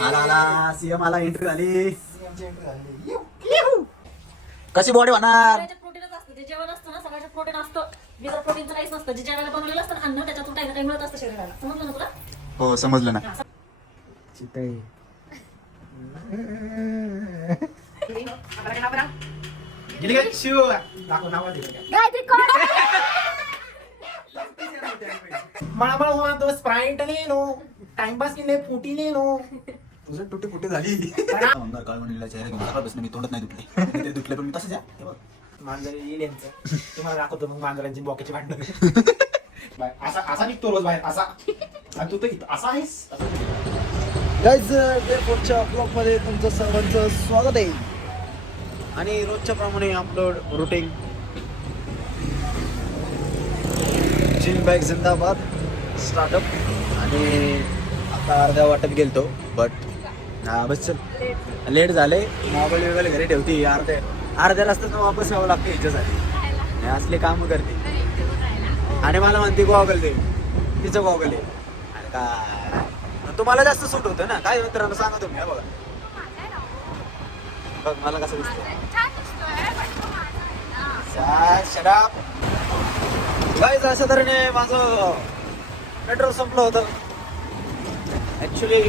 आला सीएम आला, एंट्री झाली. कशी बॉडी होणार? प्रोटीनच असतं, जे जेवण असतं ना सगळ्यात प्रोटीन असतं. बिगर प्रोटीनचं काहीच नसतं. जे जेवायला बनवलेलं असतं ना अन्न, त्याच्यातून काही ना काही मिळत असतं शरीराला. समजलं ना तुला? हो समजलं ना. स्प्राइट लेलो, टाइमपास केले, फुटी लेलो. तुझं तुटे कुठे झाली? काळ म्हणलेला चेहरा घेऊन सकाळपासून मी तोंडत नाही दुखले. ते दुखले पण मी तसंच आहे. मांजर येईल यांचं. तुम्हाला दाखवतो मग मांजरांची बॉकेची भांडण. असा निघतो रोज बाहेर असा. आणि तू तर असा आहेस. गाईज पुढच्या ब्लॉग मध्ये तुमचं सर्वांचं स्वागत आहे. आणि रोजच्या प्रमाणे अपलोड रुटीन. जिम बॅग जिंदाबाद स्टार्टअप. आणि आता अर्ध्या वाटत गेलतो बट बस चल लेट झाले. मोबाईल वगैरे घरी ठेवते. अर्ध्या रस्त्यात वापस यावं लागते हिच्यासाठी. असले कामं करते. आणि मला म्हणते गॉगल दे. तिचं गॉगल आहे. अरे काय तुम्हाला जास्त सूट होतं ना. काय मित्रांनो सांगा तुम्ही. बघा बघ मला कसं दिसतं. गाईज अशा तऱ्हेने माझं पेट्रोल संपलं होतं. ॲक्च्युली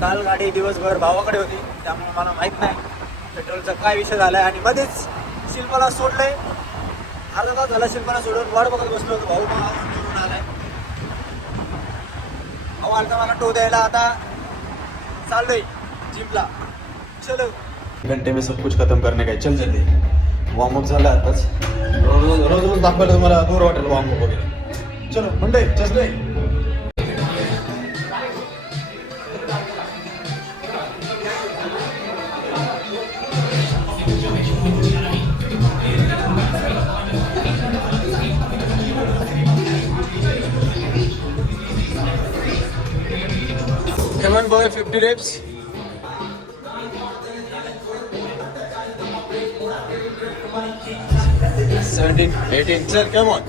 काल गाडी दिवसभर भावाकडे होती, त्यामुळे मला माहीत नाही पेट्रोलचा काय विषय झाला आहे. आणि मध्येच शिल्पाला सोडले. अर्धा तास झाला शिल्पाला सोडून वाट बघत बसलो होतो. भाऊ मग आलाय. भाऊ आलता मला टो द्यायला. आता चाललोय जिमला. चलो घंटे में सब कुछ खत्म करने का. चल जल्दी. वॉर्मअप झाला आताच. रोज दाखवायला तुम्हाला दूर वाटेल वॉर्मअप वगैरे. चलो मंडे चल. 50 reps. Seventeen, 18. Sir, come on.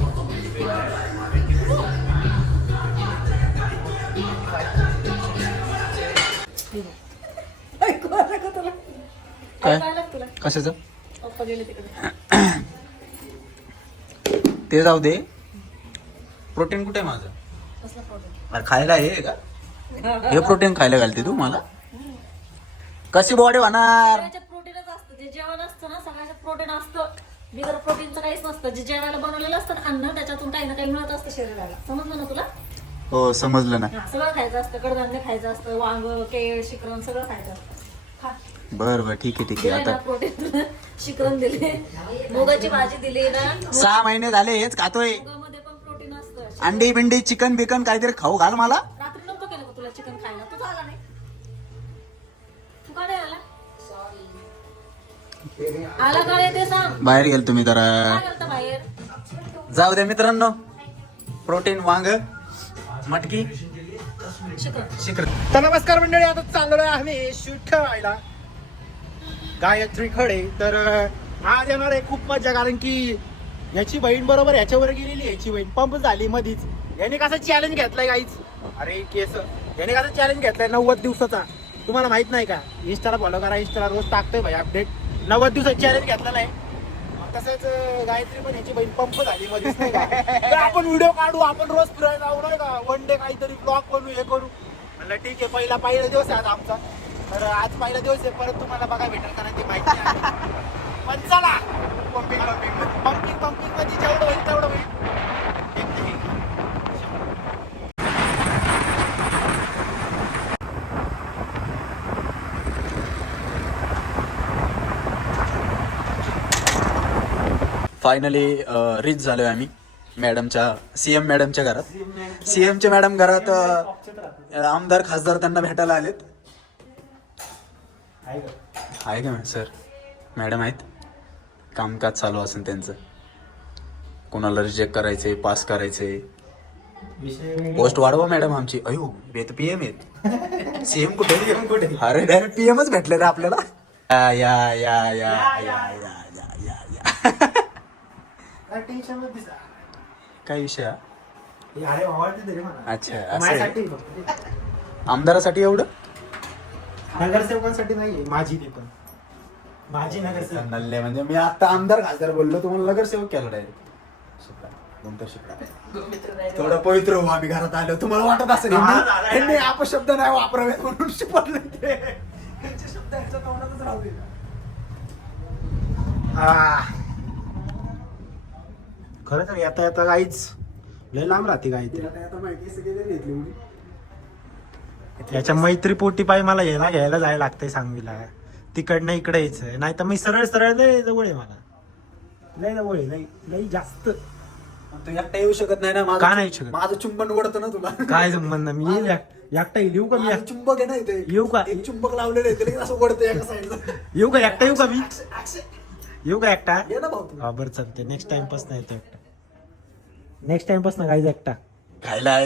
काय कशाचं ते जाऊ दे. प्रोटीन कुठे आहे माझं? अरे खायला आहे का? हे प्रोटीन खायला घालते तू मला? कशी बॉडी होणार? प्रोटीनच असतं. जे जेवण असतं ना सगळ्यात प्रोटीन असतं. बिगर प्रोटीनचं काहीच नसतं. जे जेवायला बनवलेलं असतं ना अन्न, त्याच्यातून काही ना काही मिळत असतं शरीराला. समजलं ना तुला? हो समजलं ना. सगळं खायचं असतं. कडधान्य खायचं असतं. वांग, केळ, शिकरण सगळं खायचं असतं. खा. बर ठीक आहे आता प्रोटीन शिकरण दिले, मुगाची भाजी दिली ना. 6 महिने झाले हेच खातोय. मुगामध्ये पण प्रोटीन असतं. अंडी बिंडी चिकन बिकन काहीतरी खाऊ घाल मला. रात्री नव्हतं केलं का तुला चिकन खायला? तू आला नाही. तू का नाही आला? आला का रे ते सांग. बाहेर गेल तुम्ही जरा. काय करता बाहेर? जाऊ द्या मित्रांनो. प्रोटीन वांग मटकी शिकर. तर नमस्कार मंडळी. आता चाललोय आम्ही शूट ठेवायला गायत्री खडे. तर आज येणार आहे खूप मजा. कारण की याची बहीण बरोबर याच्यावर गेलेली. याची बहीण पंप झाली मधीच. याने कसं चॅलेंज घेतलाय गाईच. अरे केस याने कसं चॅलेंज घेतलाय 90 दिवसाचा. तुम्हाला माहित नाही का? इंस्टाला फॉलो करा. इंस्टाला रोज टाकतोय भाई अपडेट. 90 दिवसाचा चॅलेंज घेतलेला आहे. तसंच गायत्री पण याची बहीण पंप झाली मध्येच नाही का. तर आपण व्हिडिओ काढू. आपण रोज फिरायला जाऊ नाही का. वन डे काहीतरी ब्लॉग बनवू. हे करू म्हणलं ठीक आहे. पहिला दिवस आहे आज आमचा. तर आज पहिला दिवस आहे. परत तुम्हाला बघा भेटेल का नाही ते माहिती नाही. पण चला पंपिंग मध्ये जेवढं होईल तेवढं होईल. फायनली रीच झालोय आम्ही मॅडमच्या सीएम मॅडमच्या घरात. सीएमच्या मॅडम घरात आमदार खासदार त्यांना भेटायला आलेत. आहे का सर? मॅडम आहेत. कामकाज चालू असेल त्यांचं. कोणाला रिजेक्ट करायचे, पास करायचे. पोस्ट वाढवा मॅडम आमची. अयो बेत पीएम आहेत. सीएम कुठे? अरे डायरेक्ट पीएमच भेटले रे आपल्याला. या या या या या या या या. काय विषय? अच्छा असं आमदारासाठी एवढं नगरसेवकांसाठी नाहीये माझी ते पण माझी नगरसेवक नल्ले म्हणजे मी आता आमदार खासदार बोललो तुम्हाला नगरसेवक केला डायरेक्ट कोणता शिकला थोडं पवित्र हो आम्ही घरात आलो तुम्हाला वाटत असेल यांनी अपशब्द नाही वापरावे म्हणून शिकवले ते यांचे शब्द यांच्या तोंडातच राहू दे. खरं तर येता येता काहीच लय लांब राहते गाई ते. आता माहिती सगळी घेतली म्हणून. याच्या मैत्रीपोटी पायी मला घ्यायला जायला लागतंय सांगवीला तिकडनं इकडे यायचंय नाही तर मी सरळ सरळ लय जवळ आहे मला लय जवळ आहे लय जास्त तू एकटा येऊ शकत नाही ना का नाही येऊ शकत? माझं चुंबन उडतं ना तुला काय संबंध मी येईल एकटा येऊ का मी माझं चुंबक आहे ना इथे येऊ का? एक चुंबक लावलेलं आहे त्याला असं उडतं एका साईडला येऊ का एकटा येऊ का मी येऊ का एकटा ये ना भाऊ तू हा बरं चालते नेक्स्ट टाइम पास नाही येतो एकटा नेक्स्ट टाइम पास ना काहीच एकटा खायला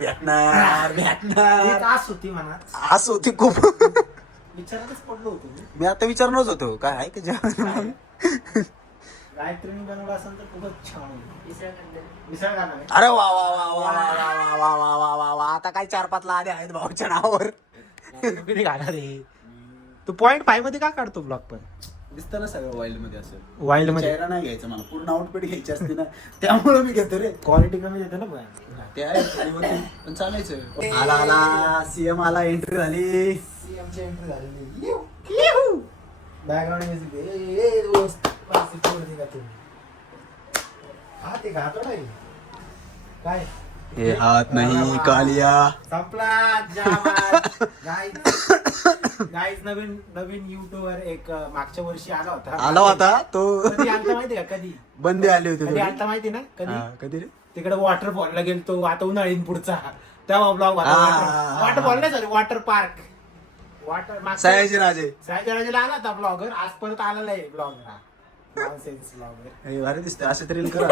भेटणार भेटणार तास होती म्हणा असं होती खूप विचारातच पडलो होतो मी आता विचारणारच होतो काय आहे का जेवण गायत्रीने बनवलं असेल तर खूपच छान होईल मिसळ खाणार आहे. अरे वा वा वा वा वा वा वा वा वा वा वा आता काय 4-5 लादे आहेत भाऊच्या नावावर किती खाणार आहे तू 0.5 मध्ये का काढतो ब्लॉग पण दिसतं ना सगळं वाईल्ड मध्ये असं वाईल्ड मध्ये चेहरा नाही घ्यायचा मला पूर्ण आउटफिट घ्यायची असते ना त्यामुळे मी घेतो रे क्वालिटी कमी देते ना पण ते आहे खालीवरती, पण चालायचं आला आला सीएम आला एंट्री झाली सीएमची एंट्री झालेली बॅकग्राऊंड म्युझिक हा ते गातो नाही काय हे हात नाही कालिया संपला गाईज नवीन युट्यूबर एक मागच्या वर्षी आला होता तो कधी आलता माहिती का कधी बंदी आली होती कधी थोडी. आलता माहिती ना कधी हा, कधी रे? तिकडे वॉटरफॉलला गेलतो आता उन्हाळीन पुढचा तेव्हा ब्लॉग हा. वॉटरफॉल नाही sorry water park water Sayaji राजे सायजराजेला आला होता ब्लॉगर आज परत आलेला आहे ब्लॉगर नॉनसेन्स ब्लॉगर हे भारी दिसते असे तरी करा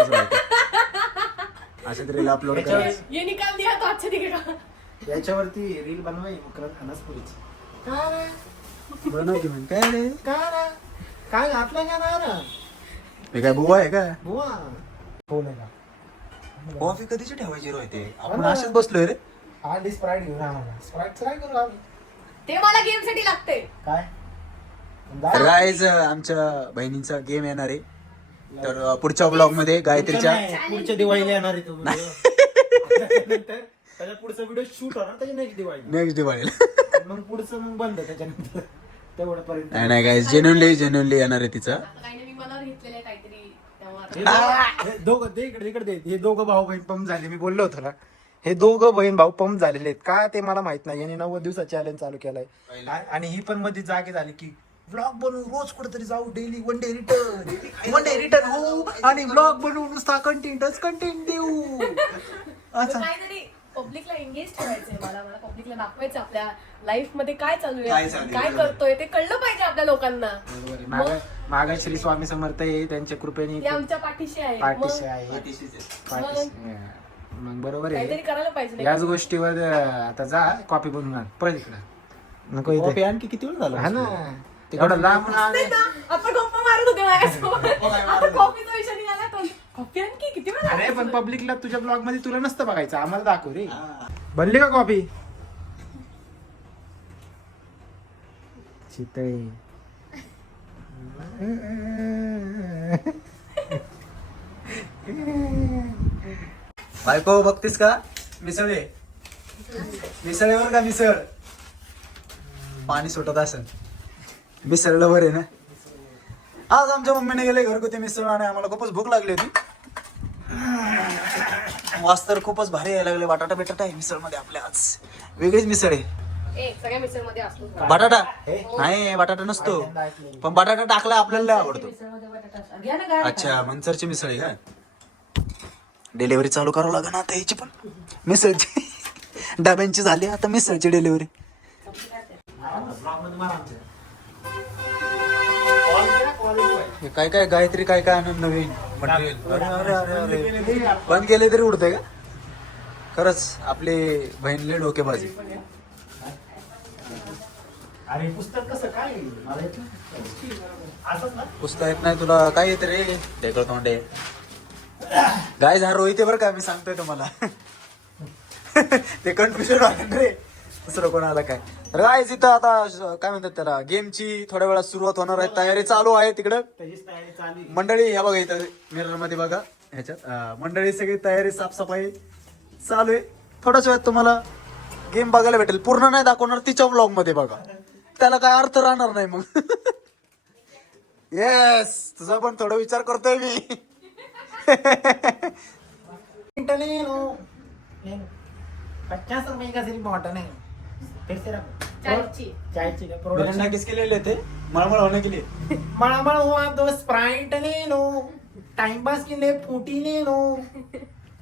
असे तरी अपलोड करा ये निकाल दिया तो अच्छा दिखेगा. याच्यावरती रील बनवाय मकर अनसपुरीची बनव की मग काय रे काय घातलं का ना हे काय बुवा आहे का बुवा हो नाही का कॉफी कधीची ठेवायची रोहिते आपण असेच बसलोय रे आधी स्प्राईट घेऊन आम्हाला स्प्राईट काय करू आम्ही ते मला गेम साठी लागते. काय तर गाईज आमच्या बहिणीचा गेम येणार आहे तर पुढच्या ब्लॉग मध्ये गायत्रीच्या पुढच्या दिवाळीला येणार आहे तो व्हिडिओ त्याच्या पुढचा व्हिडिओ शूट होणार त्याच्या नेक्स्ट दिवाळी नेक्स्ट दिवाळीला मग पुढचं मग बंद त्याच्यानंतर तेवढं पर्यंत नाही नाही गाईज जेन्युनली येणार आहे तिचा काही मी मनावर घेतलेलं आहे काहीतरी त्यामुळे हे दोघं ते इकडे दे हे दोघं भाऊ बहीण पंप झाले मी बोललो होतो ना हे दोघं बहीण भाऊ पंप झालेले आहेत का ते मला माहित नाही यांनी 90 दिवसाचा चॅलेंज चालू केलाय आणि ही पण मध्ये जागे झाली की व्लॉग बनवू रोज कुठेतरी जाऊ डेली वन डे रिटर्न हो आणि व्लॉग बनवू नुसता कंटेंट देऊ अच्छा काहीतरी पब्लिकला एंगेज ठेवायचंय मला पब्लिकला दाखवायचं आपल्या लाईफ मध्ये काय चालू काय आहे चालू आहे, काय करतोय ते कळलं पाहिजे आपल्या लोकांना. माग श्री स्वामी समर्थ आहे त्यांच्या कृपेने ते आमच्या पाठीशी आहे. पाठीशी मग आहे पाठीशी मग बरोबर काहीतरी आहे करायला पाहिजे. याच गोष्टीवर आता जा कॉपी बनवून आण परत इकडं नको कॉफी इथे आणखी किती वेळ झाला हा ना तिकडं लांब ते ना, आपण गप्पा मारत होते माझ्यासोबत. आता कॉफीचा विषय निघाला तो. कॉफी आणखी किती वेळ अरे पण पब्लिकला तुझ्या ब्लॉग मध्ये तुला नसतं बघायचं आम्हाला दाखव रे बनली का कॉफी चितळी बायको बघतीस का मिसळे मिसळेवर का मिसळ पाणी सुटत असेल मिसळलं बरे ना आज आमच्या मम्मीने गेले घरगुती मिसळ आणि आम्हाला खूपच भूक लागली होती वास तर खूपच भारी यायला लागले बटाटा बिटाटा आहे मिसळ मध्ये आपल्या आज वेगळीच मिसळ आहे सगळ्या मिसळ मध्ये असतो. बटाटा नाही बटाटा नसतो पण बटाटा टाकला आपल्याला लय आवडतो घ्या ना गार. अच्छा मंचरची मिसळ आहे का डिलिव्हरी चालू करावं लागेल ना आता याची पण मिसळची डब्यांची झाली आता मिसळची डिलिव्हरी काय काय गायत्री काय काय आणून नवीन मटेरियल अरे अरे अरे अरे बंद केले तरी उडतंय का खरंच आपली बहीणले डोकेबाजी अरे पुस्तक कसं काय मला येत असंच ना पुस्तक येत नाही तुला काय येत रे ढेकळ तोंडे गाय हा रोहित आहे बरं का मी सांगतोय तुम्हाला ते कन्फ्युजन वाटत रे दुसरं कोणाला काय. तर guys, इथं आता काय म्हणतात त्याला गेमची थोड्या वेळात सुरुवात होणार आहे. तयारी चालू आहे तिकडं. त्याचीच तयारी चालू आहे. मंडळी ह्या बघा इथं मिरर मध्ये बघा ह्याच्यात मंडळी सगळी तयारी साफसफाई चालू आहे. थोड्याच वेळात तुम्हाला गेम बघायला भेटेल. पूर्ण नाही दाखवणार तिच्या ब्लॉग मध्ये बघा. त्याला काय अर्थ राहणार नाही मग. येस तुझा पण थोडा विचार करतोय मी. ₹50 का सिर्फ बॉटल है फिर से रखो चाय ची बिर्याणी किसके लिए लेते मळमळ होने के लिए. मळमळ हुआ तो स्प्राइट ले लो टाइम पास के लिए फ्रूटी ले लो.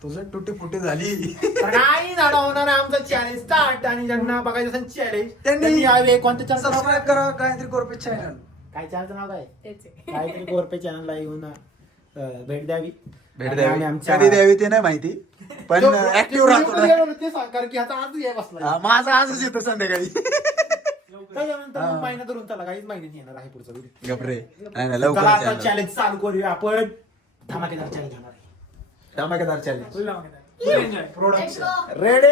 तुझं तुटी फुटी झाली. तर काय झालं होणार आहे आमचं चॅलेंज स्टार्ट आणि ज्यांना बघायचं असेल चॅलेंज त्यांनी यावे कोणत्या चॅनल सबस्क्राईब करा काहीतरी कोरपे चॅनल. काय चॅनलचं नाव काय तेच आहे. काहीतरी गोरपे चॅनलला येऊन भेट द्यावी. भेट आणि द्यावी आमच्या कधी द्यावी ते नाही माहिती पण ऍक्टिव्ह राहतो ना. ते सांग कारण की आता आज ये बसला हा, माझा आजच येतो संध्याकाळी. त्याच्यानंतर मग महिना धरून त्याला काहीच माहिती नाही येणार आहे पुढचा व्हिडिओ. गपरे नाही नाही चला लवकर आता channel. चॅलेंज चालू करूया आपण धमाकेदार चॅलेंज होणार आहे. धमाकेदार चॅलेंज. Production ready.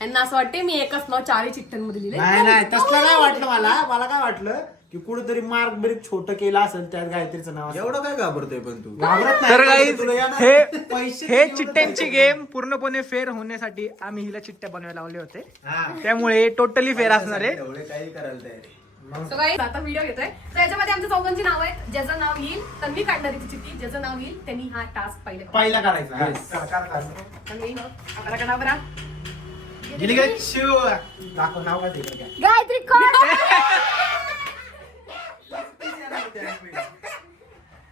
यांना असं वाटते मी एकच नाव 4 चिठ्ठ्यांमध्ये लिहिले. नाही तसलं नाही वाटलं मला काय वाटलं की कुठेतरी मार्क ब्रेक छोट केलं असेल त्यात गायत्रीचं नाव असेल. एवढं काय घाबरतोय पण तू. घाबरत तर नाही. गाईज तुला या ना. हे चिठ्ठ्यांची गेम पूर्णपणे फेअर होण्यासाठी आम्ही हिला चिठ्ठ्या बनवायला लावले होते. हा. त्यामुळे टोटली फेअर असणार आहे. एवढे काही करायला तयारी. So guys, आता व्हिडिओ घेतोय तर याच्यामध्ये आमच्या चौघांची नाव आहेत. ज्याचं नाव येईल तन्वी काढणार आहे ती चिठ्ठी. ज्याचं नाव येईल त्यांनी हा टास्क पहिला काढायचा हा. Yes. पहिला करा बरा. गेली काय शिव दाखव नाव काय ते काय गायत्री कोण?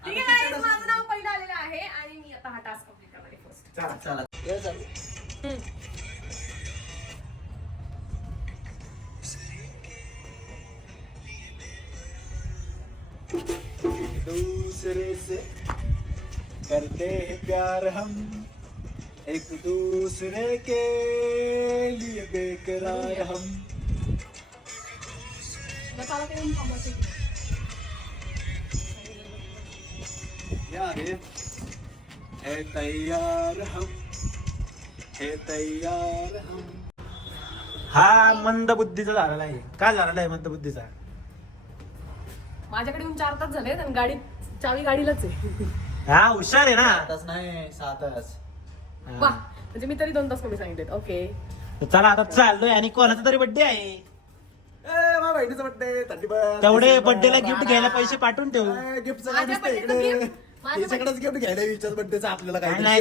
ठीक आहे guys, माझं नाव पहिलं आलेलं आहे आणि मी आता हा टास्क कम्प्लीट करणार आहे फर्स्ट. चला दूसरे से करते हैं प्यार हम एक दूसरे के लिए बेकरार हम. यारे है तैयार हम है तैयार हम. हा मंद बुद्धीचा झालेला आहे. काय झालेला आहे मंद बुद्धीचा? माझ्याकडे येऊन 4 तास झाले आणि गाडीत चावी गाडीलाच आहे. हा हुशार आहे ना. आताच नाही सातच. वा म्हणजे मी तरी 2 तास कमी सांगितले. ओके तर चला आता चाललोय आणि कोणाचा तरी बर्थडे आहे. माझ्या बहिणीचा बर्थडे. तेवढे बर्थडेला गिफ्ट घ्यायला पैसे पाठवून ठेवू. गिफ्टचं माझ्या birthday चं gift. माझ्या तिच्याकडेच गिफ्ट घ्यायला विचार बर्थडेचा आपल्याला नाही, काय नाही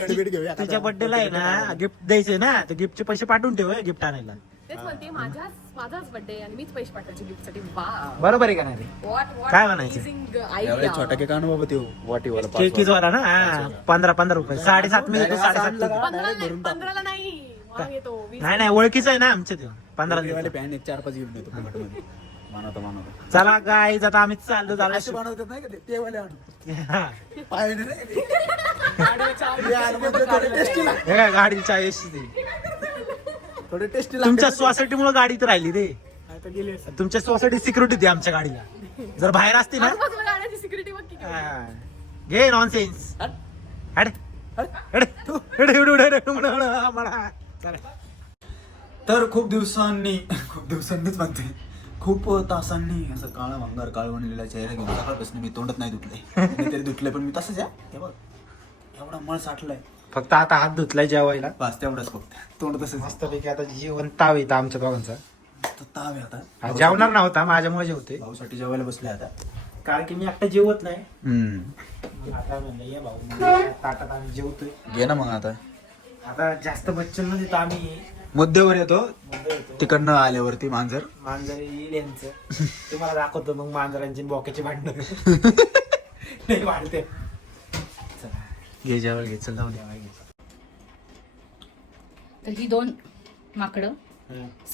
तिच्या बर्थडेला आहे ना गिफ्ट द्यायचंय ना ते गिफ्टचे पैसे पाठवून ठेव गिफ्ट आणायला. तेच म्हणते माझाच बर्थडे आणि मीच पैसे पाठवायचे गिफ्ट साठी. वा बरोबर आहे का नाही? व्हॉट काय म्हणायचं? एवढे छोटा केक आणू बाबा त्यो वाटीवाला केकीच वाला ना हा, 15 रुपये 7.5 मी देतो 7.5. 15ला नाही मग येतो 20. नाही नाही ओळखीच आहे ना आमच्या ते 15 वाले पॅन एक 4-5 गिफ्ट देतो फुकटमध्ये. मानवतो चला गाईज आता आम्ही चाललो असे झालं. बनवतात नाही का ते वाले आणू पाहिजे नाही का ते? यार, म्हणजे थोडे टेस्टी लागतात. हे काय गाडीची एसी ती थोडे टेस्टी तुमच्या सोसायटी मुळे गाडी तर राहिली ते. तुमच्या सोसायटी सिक्युरिटी होती आमच्या गाडीला. जर बाहेर असती ना आजूबाजूला गाड्याची सिक्युरिटी बघ किती. हा. घे नॉनसेन्स. तर खूप दिवसांनीच म्हणते खूप तासांनी असं काळा भंगार काळवणलेला चेहरा घेऊन सकाळपासून मी तोंडत नाही धुतले. मी तरी धुतले पण मी तसंच आहे. हे बघ एवढा मळ साठलाय. फक्त आता हात धुतलाय जेवायला. बस तेवढंच फक्त तोंड तसंच मस्तपैकी आता जेवण ताव येतं आमच्या दोघांचा. तर ताव आहे आता. हा, जेवणार नव्हता माझ्यामुळे जेवते भाऊसाठी जेवायला बसले आता. कारण की मी एकटा जेवत नाही. आता म्हणलं ये भाऊ म्हणलं, ताटात आम्ही जेवतोय. घे ना मग आता आता जास्त बच्चन न देतो आम्ही मुद्द्यावर येतो. मुद्दा येतो. तिकडनं आल्यावरती मांजर मांजर येईल यांचं तुम्हाला दाखवतो मग मांजरांची आणि बोक्याची भांडणं नाही वाढते. घे जेवायला घे चल जाऊ द्या. तर ही 2 माकडं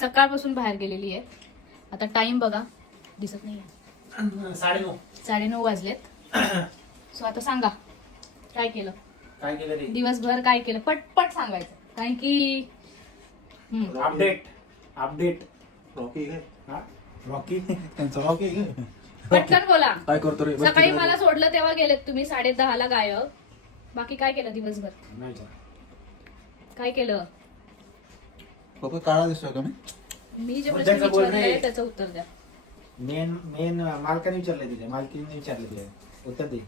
सकाळपासून बाहेर गेलेली आहेत. आता टाइम बघा दिसत नाही 9:30. 9:30 वाजलेत. सो आता सांगा काय केलं काय केलं रे? दिवसभर, काय केलं पटपट सांगायचं कारण की अपडेट रॉकी घे. रॉकी त्यांचं रॉकी घे. पटकन बोला. काय करतो रे? सकाळी मला सोडलं तेव्हा गेलेत तुम्ही 10:30ला गायब. बाकी काय केलं दिवसभर, नाही काय केलं? काळा दिसतोय का मी? मी जे मुद्द्याचं प्रश्न बोल विचारले रे. त्याचं उत्तर द्या. मेन मालकाने विचारलं तिथे, मालकीने विचारलं तिथे, उत्तर दे.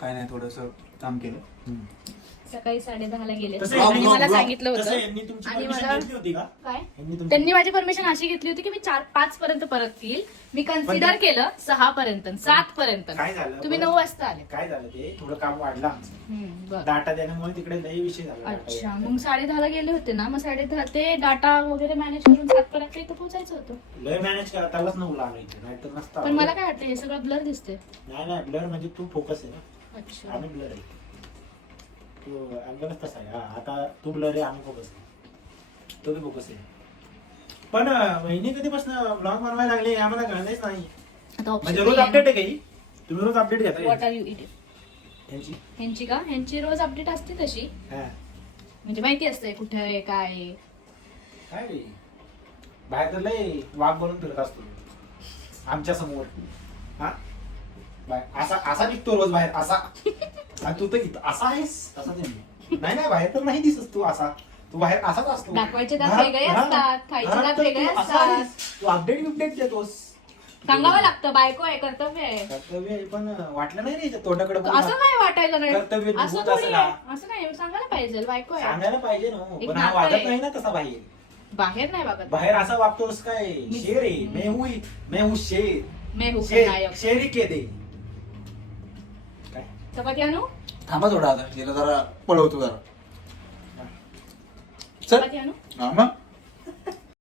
काय नाही थोडस काम केलं. सकाळी 10:30ला गेले तसं आणि ब्लॉग- मला ब्लॉग- सांगितलं तसं होतं यांनी तुमची आणि परमिशन मला- घेतली होती का? काय यांनी तुमची- त्यांनी माझी परमिशन अशी घेतली होती की मी 4-5 पर्यंत परत येईल. मी कन्सिडर केलं 6 पर्यंत 7 पर्यंत. काय झालं? तुम्ही 9 वाजता आले. काय झालं ते थोडं काम वाढलं आमचं. बरं. डाटा देण्यामुळे तिकडे लई विषय झाला. अच्छा डाटा मग 10:30ला गेले होते ना, मग 10:30 ते डाटा वगैरे मॅनेज करून 7 पर्यंत इथं पोहोचायचं होतं. लय मॅनेज करताच नव्हतं आलं इथे, नाहीतर नसतं. पण मला काय वाटतं हे सगळं ब्लर दिसते. नाही ब्लर म्हणजे तू फोकस आहे ना, अच्छा आम्ही ब्लर आहे. तू अँगलच तसा आहे. हा, आता तू ब्लर आहे, आम्ही फोकस आहे. तो बी फोकस आहे. पण महिने कधीपासून ब्लॉग बनवायला लागले आम्हाला कळलंच नाही. आता म्हणजे रोज अपडेट आहे काही? तुम्ही रोज अपडेट व्हॉट घेता आर यू इटिंग यांची? ह्यांची का ह्यांची रोज अपडेट असते तशी, हा. म्हणजे माहिती असते कुठे आहे काय आहे. काय रे? बाहेर तर लय वाघ बनून फिरत असतो आमच्या समोर. हा असा असा निघतो रोज बाहेर असा. आणि तू तर इथं असा आहेस तसा ते नाही बाहेर तर नाही दिसत तू असा. तू बाहेर असाच असतो. दाखवायचे दात घरात- वेगळे हा, असतात, खायचे घरात दात तर वेगळे तू असा असतात. आहेस. तू अपडेट बिपडेट देतोस. सांगावं लागतं, बायको आहे, कर्तव्य आहे. कर्तव्य आहे, पण वाटलं नाही रे तोंडाकडे असं काय वाटायला नाही, कर्तव्य असं भूत थोडी असेल आहे. हा. असं नाही सांगायला पाहिजे, बायको आहे. सांगायला पाहिजे ना, एक पण हा नातं वागत आहे. नाही ना तसा बाहेर. बाहेर नाही वागत. बाहेर असा वागतोस काय? शेर आहे. मैं हूँ शेर. मैं हूँ शेर नायक. शेरी के दे काय? चपाती आणू, थांबा थोडा आता, तिला जरा पळवतो जरा. चल चपाती आणू. हा मग